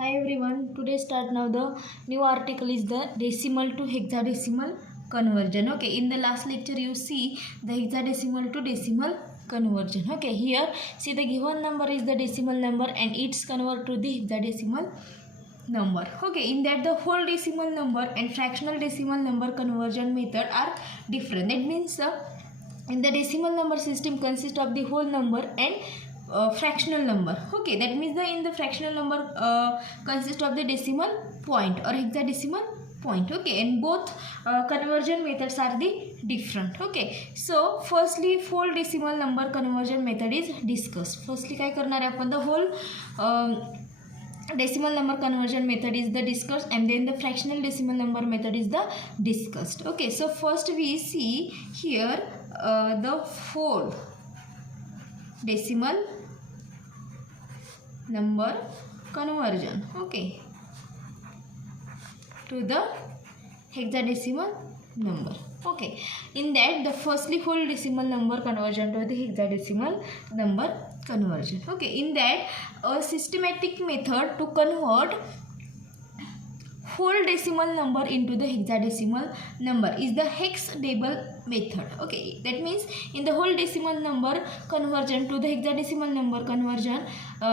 Hi everyone, today start now the new article is the decimal to hexadecimal conversion. Okay, in the last lecture you see the hexadecimal to decimal conversion. Okay, here see the given number is the decimal number and it's convert to the hexadecimal number. Okay, in that the whole decimal number and fractional decimal number conversion method are different. That means in the decimal number system consists of the whole number and fractional number. Okay, that means in the fractional number consists of the decimal point or hexadecimal point. Okay, and both conversion methods are the different. Okay, so firstly whole decimal number conversion method is discussed. Firstly काय करणार आहे आपण the whole decimal number conversion method is the discussed, and then the fractional decimal number method is the discussed. Okay, so first we see here the whole decimal number conversion, okay, to the hexadecimal number. Okay, in that the firstly whole decimal number conversion to the hexadecimal number conversion. Okay, in that a systematic method to convert whole decimal number into the hexadecimal number is the hexadecimal method. Okay, that means in the whole decimal number conversion to the hexadecimal number conversion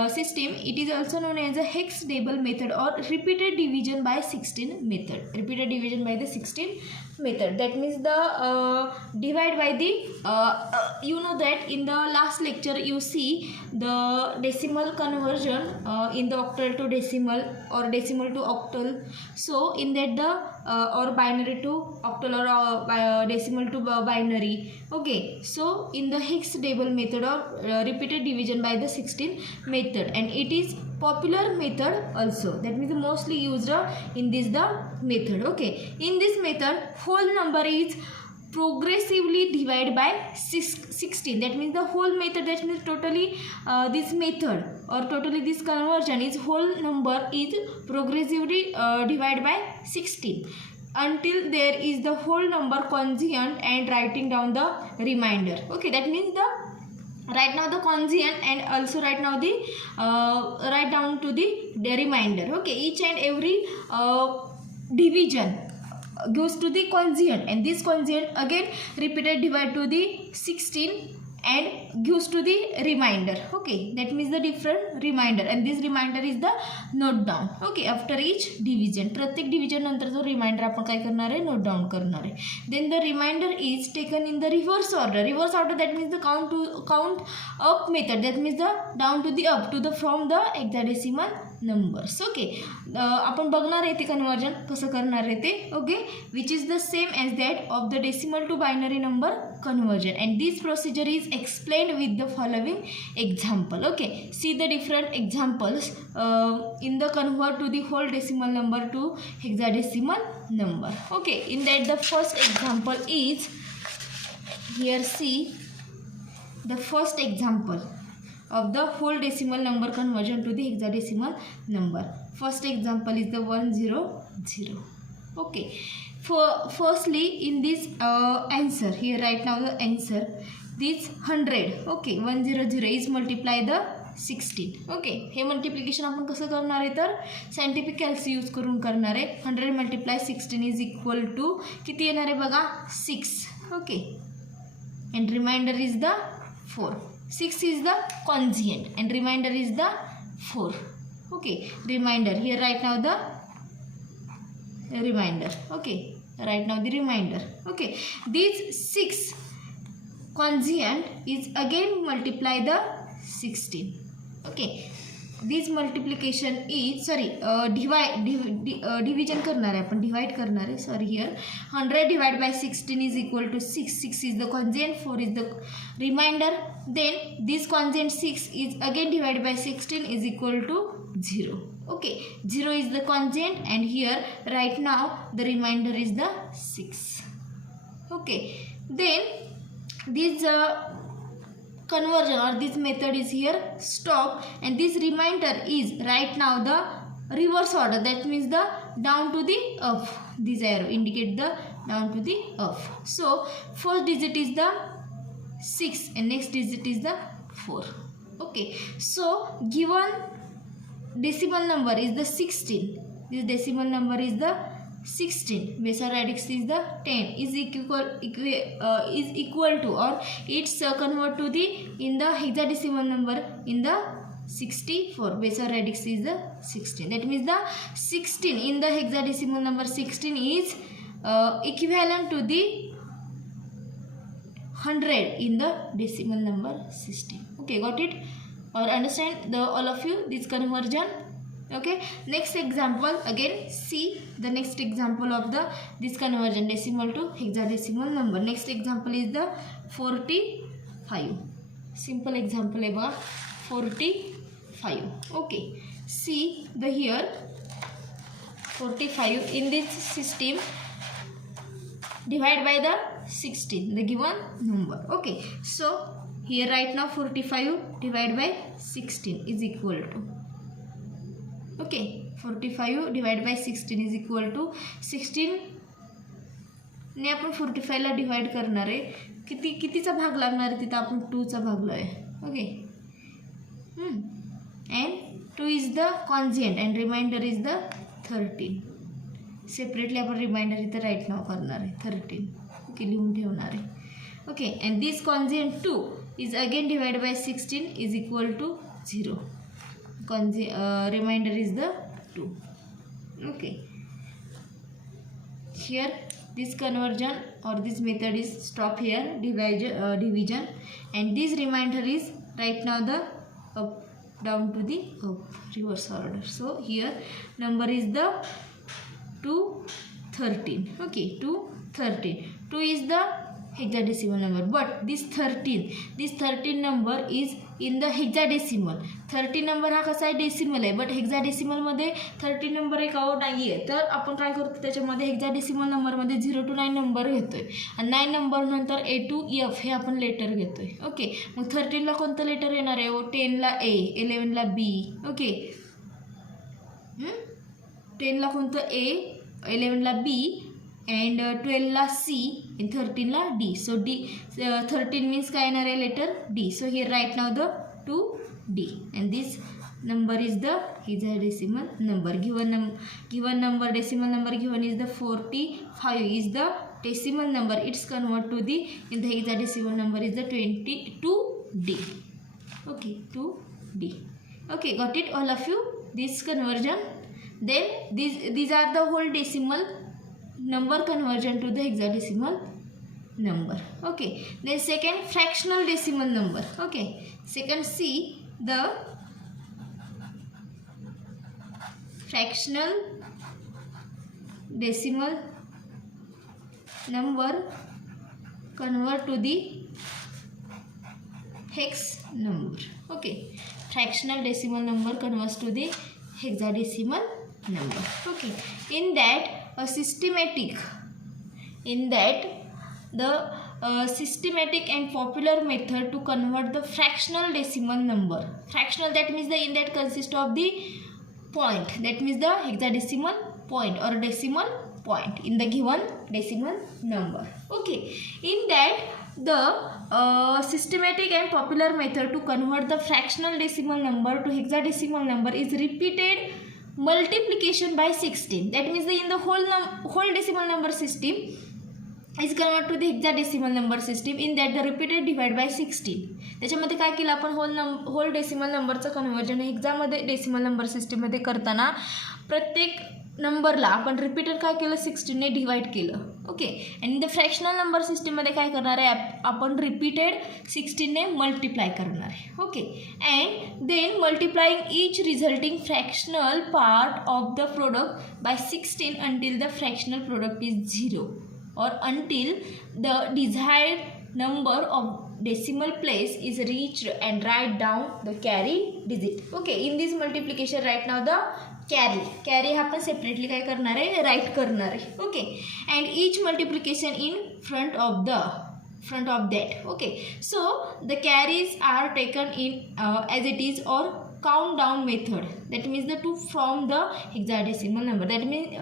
system, it is also known as a hexadecimal method or repeated division by 16 method. Repeated division by the 16 method, that means the divide by the you know that in the last lecture you see the decimal conversion in the octal to decimal or decimal to octal. So in that the or binary to octal or decimal to binary. Okay, so in the hexadecimal method or repeated division by the 16 method, and it is popular method also, that means mostly used in this the method. Okay, in this method whole number is progressively divided by 16. That means the whole method, that means totally this method or totally this conversion is whole number is progressively divided by 16 until there is the whole number constant and writing down the remainder. Okay, that means the right now the constant and also right now the write down to the remainder. Okay, each and every division goes to the constant, and this constant again repeated divide to the 16 and gives to the remainder. Okay, that means the different remainder, and this remainder is the note down. Okay, after each division, प्रत्येक division नंतर जो remainder आपण काय करणार आहे note down करणार आहे. Then the remainder is taken in the reverse order. Reverse order, that means the count up method, that means the down to the up to the from the hexadecimal numbers. Okay, आपण बघणार आहे ते conversion कसं करणार आहे ते. Okay, which is the same as that of the decimal to binary number conversion, and this procedure is explained with the following example. Okay, see the different examples in the convert to the whole decimal number to hexadecimal number. Okay, in that the first example is here. See the first example of the whole decimal number conversion to the hexadecimal number. First example is the 100. Okay, firstly in this answer here, right now the answer this 100. Okay, 100 is multiply the 16. Okay, हे multiplication आपण कसं करणार आहे तर scientific कॅल्सी use करून करणार आहे. 100 multiply 16 is equal to किती येणार आहे बघा 6. Okay, and remainder is the 4. 6 is the constant and remainder is the 4. Okay, remainder here right now the remainder. Okay, right now the remainder. Okay, this 6 constant is again multiply the 16. Okay, this multiplication is division करणार आहे आपण, divide करणार आहे. Sorry, here 100 divided by 16 is equal to 6. 6 is the constant, 4 is the remainder. Then this constant 6 is again divided by 16 is equal to 0. Okay, 0 is the constant, and here right now the remainder is the 6. Okay, then this conversion or this method is here stop, and this remainder is right now the reverse order, that means the down to the up. This arrow indicate the down to the up. So first digit is the 6 and next digit is the 4. Okay, so given decimal number is the 16. This decimal number is the 16. Base or radix is the 10. Is equal to, or it's convert to the in the hexadecimal number in the 64. Base or radix is the 16. That means the 16 in the hexadecimal number 16 is equivalent to the 100 in the decimal number system. Okay, got it? Or understand the all of you this conversion? Okay, next example, again see the next example of the this conversion decimal to hexadecimal number. Next example is the 45. Simple example about 45. Okay, see the here 45 in this system divide by the 16, the given number. Okay, so here right now 45 divided by 16 is equal to, okay, 45 divided by 16 is equal to 16 ने आपण 45 ला divide करणार आहे. कितीचा भाग लागणार आहे तिथे आपण 2 चा भाग लावूया. Okay, and 2 is the constant and remainder is the 13. Separately आपण रिमाइंडर इथे राईट नाव करणार आहे 13. ओके, लिहून ठेवणार आहे. Okay, and this constant 2 is again divided by 16 is equal to 0. Remainder is the 2. Okay, here this conversion or this method is stop here, division, and this remainder is right now the up down to the up reverse order. So here number is the 213. Okay, 213. 2 is the hexadecimal number, but this 13 number is in the hexadecimal. 13 number हा कसा आहे decimal आहे, but hexadecimal मध्ये 13 number एक out नाही आहे. तर आपण काय करतो त्याच्यामध्ये हेक्साडेसिमल नंबरमध्ये 0 to 9 नंबर घेतोय आणि 9 नंबर नंतर A to F हे आपण लेटर घेतोय. ओके, मग 13 ला कोणतं लेटर येणार आहे? 10 ला A, 11 ला B. ओके, 10 ला कोणतं A, 11 La B, and 12 La C and 13 La D. So D 13 means काय येणार आहे letter D. So here right now the 2D, and this number is the hexadecimal number. Given number decimal number given is the 45 is the decimal number. It's convert to the in the hexadecimal number is the 22D. Okay, 2D. Okay, got it all of you this conversion? Then these are the whole decimal number conversion to the hexadecimal number. Okay, then second fractional decimal number. Okay, second see the fractional decimal number convert to the hex number. Okay, fractional decimal number converts to the hexadecimal number. Okay, in that the systematic and popular method to convert the fractional decimal number. Fractional, that means the in that consists of the point, that means the hexadecimal point or decimal point in the given decimal number. Okay, in that the systematic and popular method to convert the fractional decimal number to hexadecimal number is repeated multiplication by 16. That means the in the whole decimal number system is convert to the hexadecimal number system. In that the repeated divide by 16. त्याच्यामध्ये काय केलं आपण whole decimal नंबरचं conversion हेक्सामध्ये decimal number सिस्टीममध्ये करताना प्रत्येक नंबरला आपण रिपीटेड काय केलं 16 ने डिवाइड केलं. ओके, आणि इन द फ्रॅक्शनल नंबर सिस्टीममध्ये काय करणार आहे आपण रिपीटेड 16 ने मल्टिप्लाय करणार आहे. Okay, and then multiplying each resulting fractional part of the product by 16 until the fractional product is 0 or until the desired number of decimal place is reached and write down the carry digit. Okay, in this multiplication right now the carry हा आपण separately काय करणार आहे right करणार आहे. Okay, and each multiplication in front of that. Okay, so the carries are taken in as it is or count down method. That means the 2 from the hexadecimal number. That means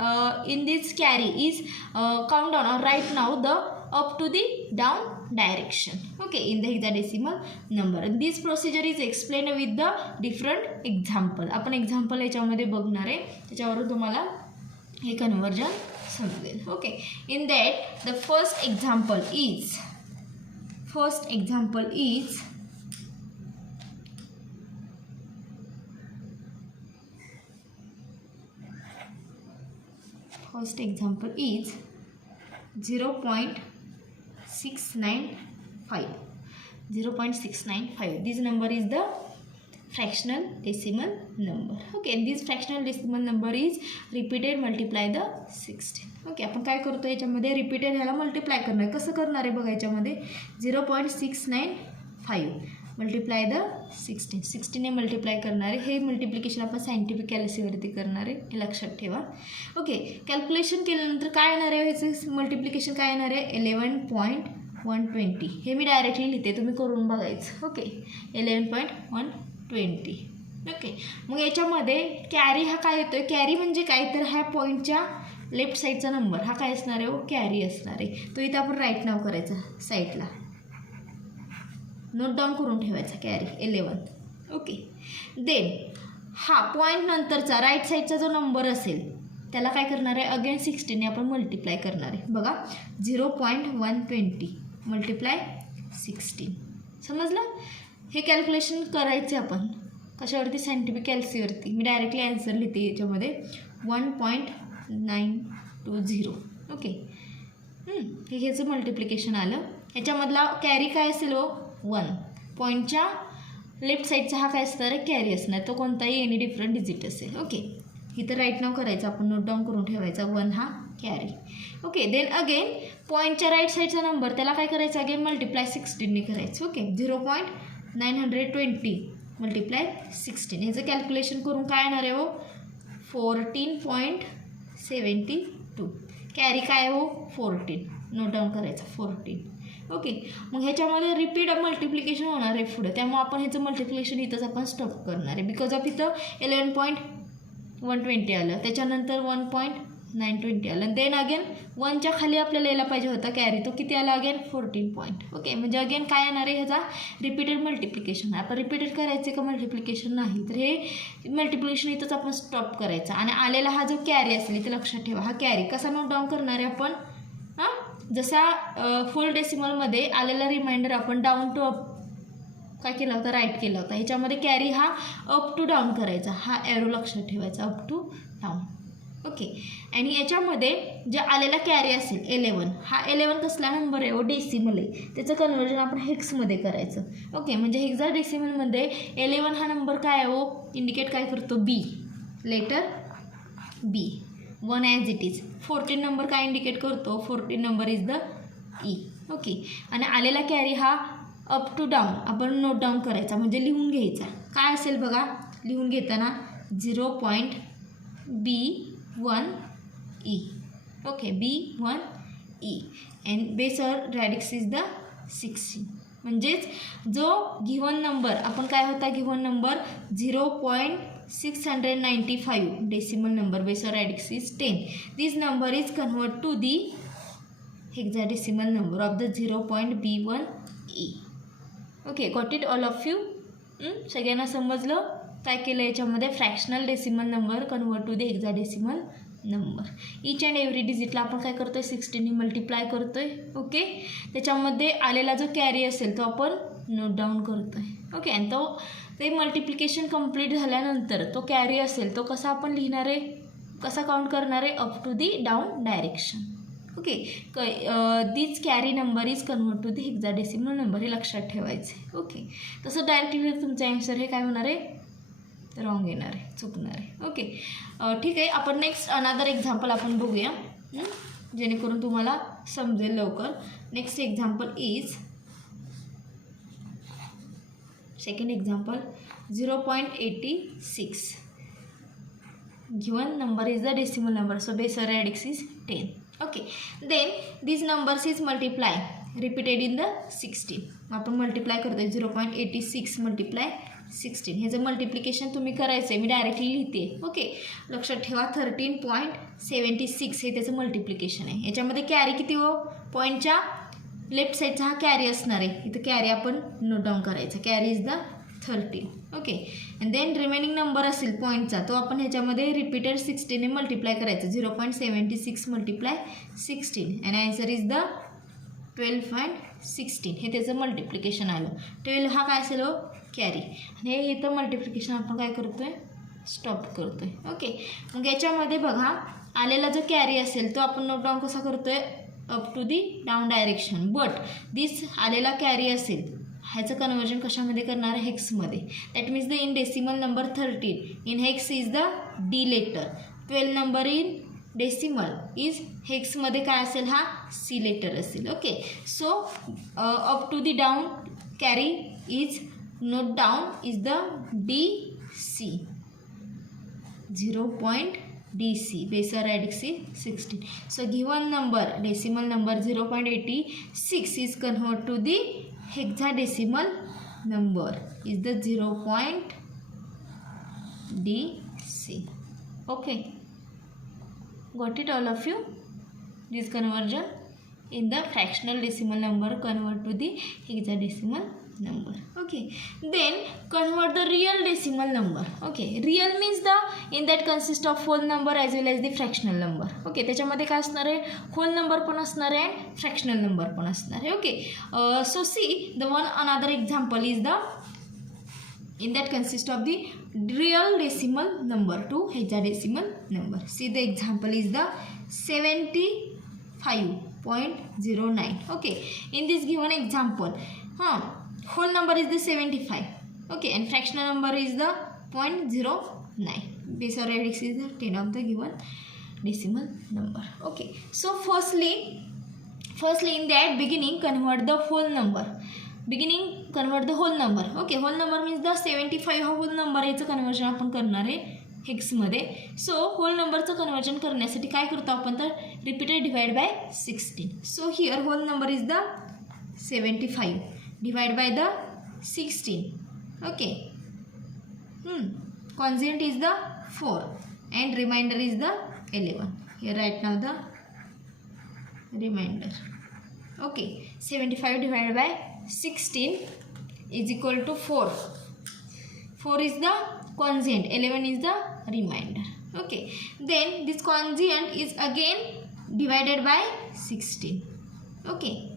in this carry is count down or right now the up to the down direction, okay, in the hexadecimal number. This procedure is explained with the different example. आपण example याच्यामध्ये बघणार आहे, त्याच्यावरून तुम्हाला हे conversion समजेल. Okay, in that the first example is first example is 0.695. This number is the fractional decimal number. Okay, and this fractional decimal number is repeated multiply the 16. Okay, आपण काय करतो याच्यामध्ये रिपीटेड ह्याला मल्टिप्लाय करणार. कसं करणार आहे बघा, याच्यामध्ये 0.695 मल्टिप्लाय द 16ने मल्टिप्लाय करणार आहे. हे मल्टिप्लिकेशन आपण सायंटिफिक कॅल्सीवरती करणार आहे, हे लक्षात ठेवा. ओके, कॅल्क्युलेशन केल्यानंतर काय येणार आहे, ह्याचं मल्टिप्लिकेशन काय येणार आहे 11.120. हे मी डायरेक्टली लिहिते, तुम्ही करून बघायचं. ओके, 11.120. ओके, मग याच्यामध्ये कॅरी हा काय येतो आहे, कॅरी म्हणजे काय तर ह्या पॉईंटच्या लेफ्ट साईडचा नंबर हा काय असणार आहे, कॅरी असणार आहे. तो इथं आपण राईट नाव करायचा साईडला, नोट डाऊन करून ठेवायचा कॅरी 11. ओके, देन हा पॉईंट नंतरचा राईट साईडचा जो नंबर असेल त्याला काय करणार आहे, अगेन 16ने आपण मल्टिप्लाय करणार आहे. बघा 0.120 मल्टिप्लाय 16. समजलं? हे कॅल्क्युलेशन करायचे आपण कशावरती, सायंटिफिक कॅल्सीवरती. मी डायरेक्टली आन्सर लिहिते याच्यामध्ये 1.920. ओके, हे ह्याचं मल्टिप्लिकेशन आलं. ह्याच्यामधला कॅरी काय असेल 1. पॉईंटच्या लेफ्ट साईडचा हा काय असणार आहे, कॅरी असणार. तो कोणताही एनी डिफरंट डिजिट असेल. ओके, इथं राईट नाव करायचं आपण, नोट डाऊन करून ठेवायचा 1 हा कॅरी. ओके, देन अगेन पॉईंटच्या राईट साईडचा नंबर त्याला काय करायचं, अगेन मल्टिप्लाय 16ने करायचं. Okay, 0.920 multiply 16. ह्याचं कॅल्क्युलेशन करून काय येणार आहे 14.72. कॅरी काय 14, नोट डाऊन करायचं 14. ओके, मग ह्याच्यामध्ये रिपीट मल्टिप्लिकेशन होणार आहे पुढं, त्यामुळे आपण ह्याचं मल्टिप्लिकेशन इथंच आपण स्टॉप करणार आहे. बिकॉज ऑफ इथं 11.120 आलं, त्याच्यानंतर 1.920 आलं, देन अगेन 1च्या खाली आपल्याला यायला पाहिजे होता कॅरी, तो किती आला अगेन 14 पॉईंट. ओके, म्हणजे अगेन काय येणार आहे, ह्याचा रिपीटेड मल्टिप्लिकेशन. आपण रिपीटेड करायचे का मल्टिप्लिकेशन नाही, तर हे मल्टिप्लिकेशन इथंच आपण स्टॉप करायचं. आणि आलेला हा जो कॅरी असेल इथे लक्षात ठेवा, हा कॅरी कसा नोट डाऊन करणार आहे आपण, जसा फुल डेसिमलमध्ये आलेला रिमाइंडर आपण डाऊन टू अप काय केला होता, राईट केला होता. ह्याच्यामध्ये कॅरी हा अप टू डाऊन करायचा, हा एरो लक्षात ठेवायचा, अप टू डाऊन. ओके, आणि याच्यामध्ये जे आलेला कॅरी असेल 11, हा 11 कसला नंबर आहे डेसिमल आहे, त्याचं कन्वर्जन आपण हेक्समध्ये करायचं. ओके, म्हणजे हेक्सा डेसिमलमध्ये 11 हा नंबर काय आहे इंडिकेट काय करतो, B, letter B, 1 as it is. 14 number काय इंडिकेट करतो, 14 number is the E. Okay, आणि आलेला कॅरी हा अप टू डाऊन आपण नोट डाऊन करायचा, म्हणजे लिहून घ्यायचा. काय असेल बघा, लिहून घेताना 0.B1E. Okay, B1E and base or radix is the 16. म्हणजेच जो गिव्हन नंबर आपण काय होता, given number 0.695 decimal number, base or radix is 10. This number is convert to the hexadecimal number of the 0.B1E. Okay, got it all of you? सगळ्यांना समजलं काय केलं याच्यामध्ये, fractional decimal number convert to the hexadecimal number. Each and every डिजिटला आपण काय करतो आहे 16ने मल्टिप्लाय करतो आहे. ओके, त्याच्यामध्ये आलेला जो कॅरी असेल तो आपण नोट डाऊन करतो आहे. ओके, आणि तो ते मल्टिप्लिकेशन कंप्लीट झाल्यानंतर तो कॅरी असेल तो कसा आपण लिहिणार आहे, कसा काउंट करणार आहे, up to the down direction. Okay, this carry number is convert to the hexadecimal number, हे लक्षात ठेवायचे. ओके, तसं डायरेक्टली तुमचं आन्सर हे काय होणार आहे, रॉंग येणार आहे, चुकणार आहे. ओके, ठीक आहे. आपण नेक्स्ट अनादर एक्झाम्पल आपण बघूया, जेणेकरून तुम्हाला समजेल लवकर. Next example is second example 0.86. Given number is the decimal number, so base or radix is 10. Okay, then this numbers is multiply repeated in the 16. आपण मल्टिप्लाय करतो आहे 0.86 मल्टिप्लाय 16. हे जर मल्टिप्लिकेशन तुम्ही करायचं आहे, मी डायरेक्टली लिहिते. ओके, लक्षात ठेवा 13.76 हे त्याचं मल्टिप्लिकेशन आहे. याच्यामध्ये कॅरी किती पॉईंटच्या लेफ्ट साईडचा हा कॅरी असणार आहे, इथं कॅरी आपण नोट डाऊन करायचा, carry is the 13. Okay, and then remaining number असेल पॉईंटचा तो आपण ह्याच्यामध्ये रिपीटेड 16ने मल्टिप्लाय करायचं. 0.76 multiply 16 and answer is the 12.16. हे त्याचं मल्टिप्लिकेशन आलं. 12 हा काय असेल हो, कॅरी. आणि हे इथं मल्टिप्लिकेशन आपण काय करतोय, स्टॉप करतोय. ओके, मग याच्यामध्ये बघा आलेला जो कॅरी असेल तो आपण नोट डाऊन कसा करतोय, up to the down direction. But this आलेला कॅरी असेल ह्याचं कन्वर्जन कशामध्ये करणार आहे, हेक्समध्ये. That means the in decimal number 13 in hex is the D letter. 12 number in decimal is हेक्समध्ये काय असेल, हा सी लेटर असेल. Okay, so up to the down carry is note down is the D C. 0.DC base radix is 16. So given number decimal number 0.86 is converted to the hexadecimal number is the 0.DC. Okay, got it all of you? This conversion in the fractional decimal number convert to the hexadecimal number. Okay, then convert the real decimal number. Okay, real means the in that consist of whole number as well as the fractional number. Okay, त्याच्यामध्ये काय असणार आहे, whole number पण असणार आहे, fractional number पण असणार आहे. Okay, so see the one another example is the in that consist of the real decimal number to hexadecimal number. See the example is the 75.09. Okay, in this given example, whole number is the 75. Okay, and fractional number is the 0.09. Base or radix is the 10 of the given decimal number. Okay, so firstly in that beginning convert the whole number. Beginning convert the whole number. Okay, whole number means the 75 हा whole number याचं conversion आपण करणार आहे हेक्समध्ये. So whole नंबरचं conversion करण्यासाठी काय करतो आपण, तर repeated divide by 16. So here whole number is the 75 divided by the 16. Okay, constant is the 4 and remainder is the 11. Here write now the remainder. Okay, 75 divided by 16 is equal to 4. 4 is the constant, 11 is the remainder. Okay, then this constant is again divided by 16. Okay,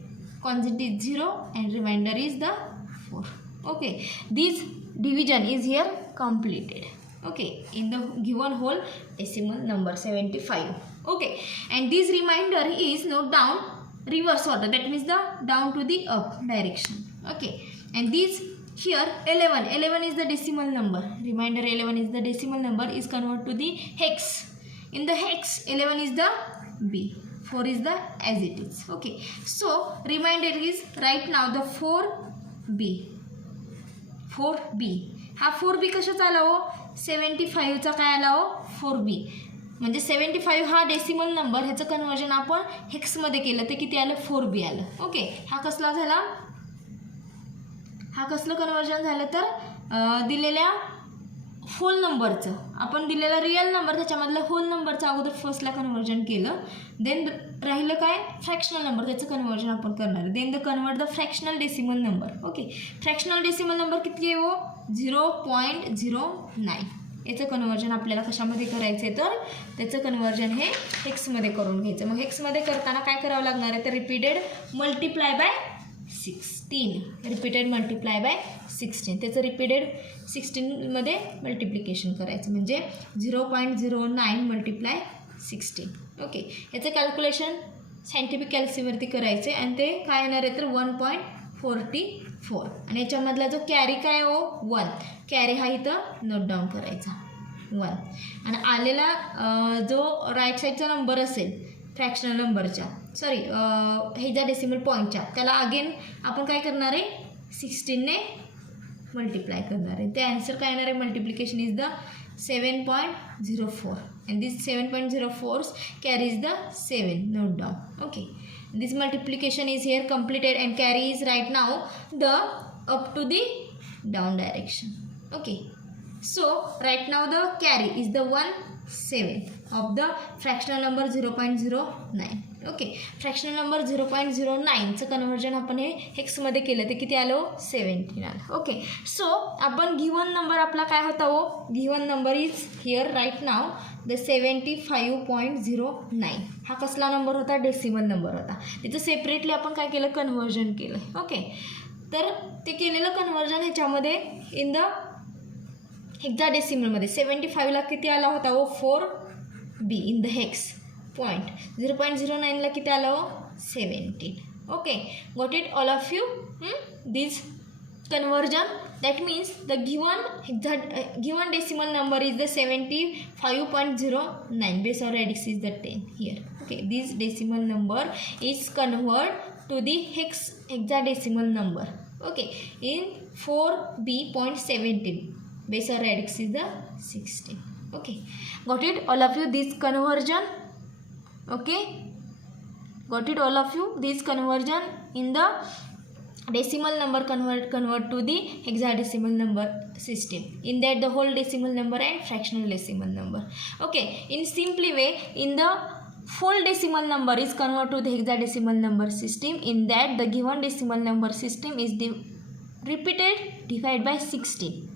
constant is 0 and remainder is the 4. Okay, this division is here completed. Okay, in the given whole decimal number 75. Okay, and this remainder is note down reverse order, that means the down to the up direction. Okay, and this here 11 is the decimal number, remainder 11 is the decimal number, is converted to the hex. In the hex 11 is the B, 4 is the as it is. Okay, so remainder is right now the 4B. 4B हा 4B कशाचा आला हो, 75 चा काय आला हो, 4B. म्हणजे 75 हा डेसिमल नंबर, ह्याचं कन्वर्जन आपण हेक्समध्ये केलं ते किती आलं, 4B आलं. ओके, हा कसला झाला, हा कसलं कन्वर्जन झालं तर दिलेल्या होल नंबरचं, आपण दिलेला रिअल नंबर त्याच्यामधलं होल नंबरचं अगोदर फर्स्टला कन्वर्जन केलं, देन राहिलं काय फ्रॅक्शनल नंबर, त्याचं कन्वर्जन आपण करणार. Then the convert the fractional decimal number. Okay, fractional decimal number किती आहे हो, 0.09. याचं कन्वर्जन आपल्याला कशामध्ये करायचं आहे, तर त्याचं कन्वर्जन हे हेक्समध्ये करून घ्यायचं. मग हेक्समध्ये करताना काय करावं लागणार आहे, तर repeated multiply by 16. Repeated multiply by 16, त्याचं रिपीटेड 16मध्ये मल्टिप्लिकेशन करायचं, म्हणजे 0.09 मल्टिप्लाय 16. ओके, याचं कॅल्क्युलेशन सायंटिफिक कॅल्सीवरती करायचे आणि ते काय येणार आहे तर 1.44. आणि याच्यामधला जो कॅरी काय हो 1, कॅरी हा इथं नोट डाऊन करायचा 1. आणि आलेला जो राईट साईडचा नंबर असेल फ्रॅक्शनल नंबरच्या, सॉरी हेक्साडेसिमल पॉईंटच्या, त्याला अगेन आपण काय करणार आहे 16ने मल्टिप्लाय करणार आहे. ते आन्सर काय येणार आहे, multiplication is the 7.04 and this 7.04 carries the 7, note down. Okay, this multiplication is here completed and carry is right now the up to the down direction. Okay, so right now the carry is the 1/7 of the fractional number 0.09. ओके. Fractional number 0.09चं conversion आपण हे हेक्समध्ये केलं ते किती आलं 17 आलं. Okay. सो आपण गिवन नंबर आपला काय होता हो, given number is here right now the 75.09. हा कसला नंबर होता, डेसिमल नंबर होता. तिथं सेपरेटली आपण काय केलं, कन्व्हर्जन केलं. ओके. तर ते केलेलं कन्व्हर्जन ह्याच्यामध्ये इन द हेक्साडेसिमलमध्ये 75ला किती आला होता हो 4B in the hex point. 0.09ला किती आलं हो 17. Okay. Got it all of you. This conversion, that means the given decimal number is the 75.09. base or radix is the 10 here. Okay, this decimal number is converted to the hexadecimal number. Okay, in 4B.17. base or radix is the 16. Okay, got it all of you, this conversion. Okay, got it all of you, this conversion in the decimal number convert to the hexadecimal number system. In that the whole decimal number and fractional decimal number. Okay, in simply way, in the full decimal number is convert to the hexadecimal number system. In that the given decimal number system is repeated divided by 16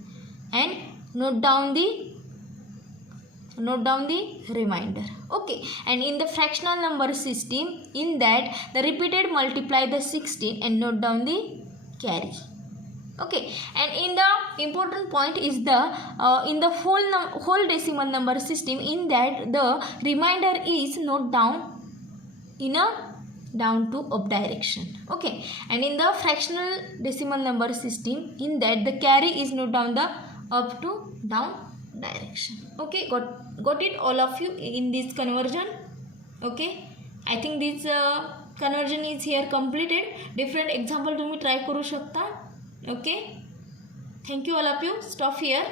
and note down the remainder. Okay, and in the fractional number system, in that the repeated multiply the 16 and note down the carry. Okay, and in the important point is the in the whole decimal number system, in that the remainder is note down in a down to up direction. Okay, and in the fractional decimal number system, in that the carry is note down the up to down direction. Okay, got it all of you in this conversion. Okay, I think this conversion is here completed. Different example तुम्ही try करू शकता. Okay, thank you all of you. Stop here.